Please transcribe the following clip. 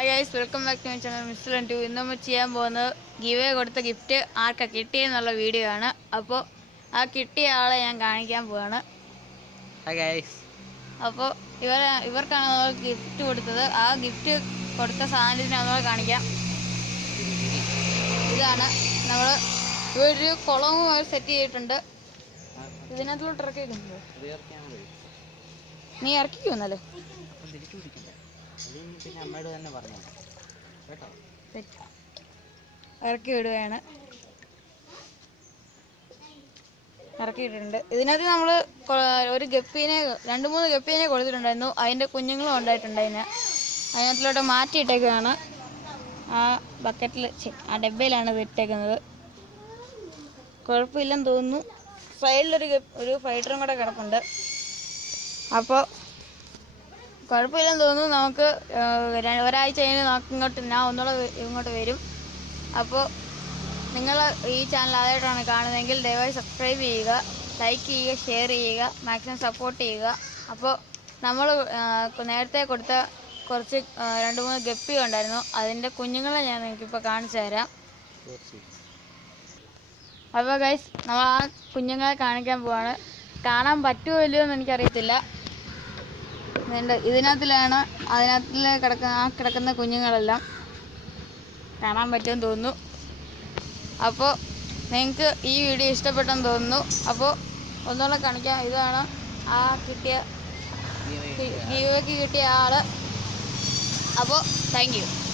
Hi guys, welcome back to my channel mister and two. ഇന്ന് നമ്മൾ ചെയ്യാൻ പോകുന്നത് ഗിവ് കൊടുത്ത ഗിഫ്റ്റ് ആർക്കാ കിട്ടിയെന്നുള്ള വീഡിയോ ആണ്. അപ്പോൾ ആ കിട്ടിയ ആളെ ഞാൻ കാണിക്കാൻ പോവാണ്. Hi guys. അപ്പോൾ ഇവർക്കാണ് നമ്മൾ ഗിഫ്റ്റ് കൊടുത്തത്. ആ ഗിഫ്റ്റ് കൊടുത്ത സാധനത്തിന് നമ്മൾ കാണിക്കാം. ഇതാണ് നമ്മൾ ഒരു കുളവും സെറ്റ് ചെയ്തിട്ടുണ്ട്. ഇതിനകത്തോട്ട് ഇറക്കിയിട്ടുണ്ട്. നീ ഇറക്കിക്കുന്നല്ലേ? ഇറക്കി വിടുകയാണ്. ഇറക്കിയിട്ടുണ്ട്. ഇതിനകത്ത് നമ്മൾ ഒരു ഗപ്പീനെ 2-3 ഗപ്പീനെ കൊടുത്തിട്ടുണ്ടായിരുന്നു. അതിൻ്റെ കുഞ്ഞുങ്ങളും ഉണ്ടായിട്ടുണ്ട്. അതിനകത്തിലോട്ട് മാറ്റിയിട്ടേക്കുകയാണ്. ആ ബക്കറ്റിൽ ആ ഡബ്ബയിലാണ് ഇത് ഇട്ടേക്കുന്നത്. കുഴപ്പമില്ലെന്ന് തോന്നുന്നു. സൈഡിലൊരു ഫൈറ്ററും കൂടെ കിടപ്പുണ്ട്. അപ്പോൾ കുഴപ്പമില്ലെന്ന് തോന്നുന്നു. നമുക്ക് ഒരാഴ്ച കഴിഞ്ഞ് ഞാൻ ഒന്നുകൂടെ ഇങ്ങോട്ട് വരും. അപ്പോൾ നിങ്ങൾ ഈ ചാനൽ ആദ്യമായിട്ടാണ് കാണുന്നതെങ്കിൽ ദയവായി സബ്സ്ക്രൈബ് ചെയ്യുക, ലൈക്ക് ചെയ്യുക, ഷെയർ ചെയ്യുക, മാക്സിമം സപ്പോർട്ട് ചെയ്യുക. അപ്പോൾ നമ്മൾ നേരത്തെ കൊടുത്ത കുറച്ച് 2-3 ഗപ്പി ഉണ്ടായിരുന്നു. അതിൻ്റെ കുഞ്ഞുങ്ങളെ ഞാൻ നിങ്ങൾക്കിപ്പോൾ കാണിച്ചു തരാം. അപ്പോൾ ഗൈസ്, നമ്മൾ ആ കുഞ്ഞുങ്ങളെ കാണിക്കാൻ പോവാണ്. കാണാൻ പറ്റുമോ ഇല്ലയോ എന്ന് എനിക്കറിയത്തില്ല. അതിനകത്തിൽ കിടക്കുന്ന കുഞ്ഞുങ്ങളെല്ലാം കാണാൻ പറ്റുമെന്ന് തോന്നുന്നു. അപ്പോൾ നിങ്ങൾക്ക് ഈ വീഡിയോ ഇഷ്ടപ്പെട്ടെന്ന് തോന്നുന്നു. അപ്പോൾ ഒന്നുകൂടെ കാണിക്കാം. ഇതാണ് ആ ഗീവയ്ക്ക് കിട്ടിയ ആൾ. അപ്പോൾ താങ്ക് യു.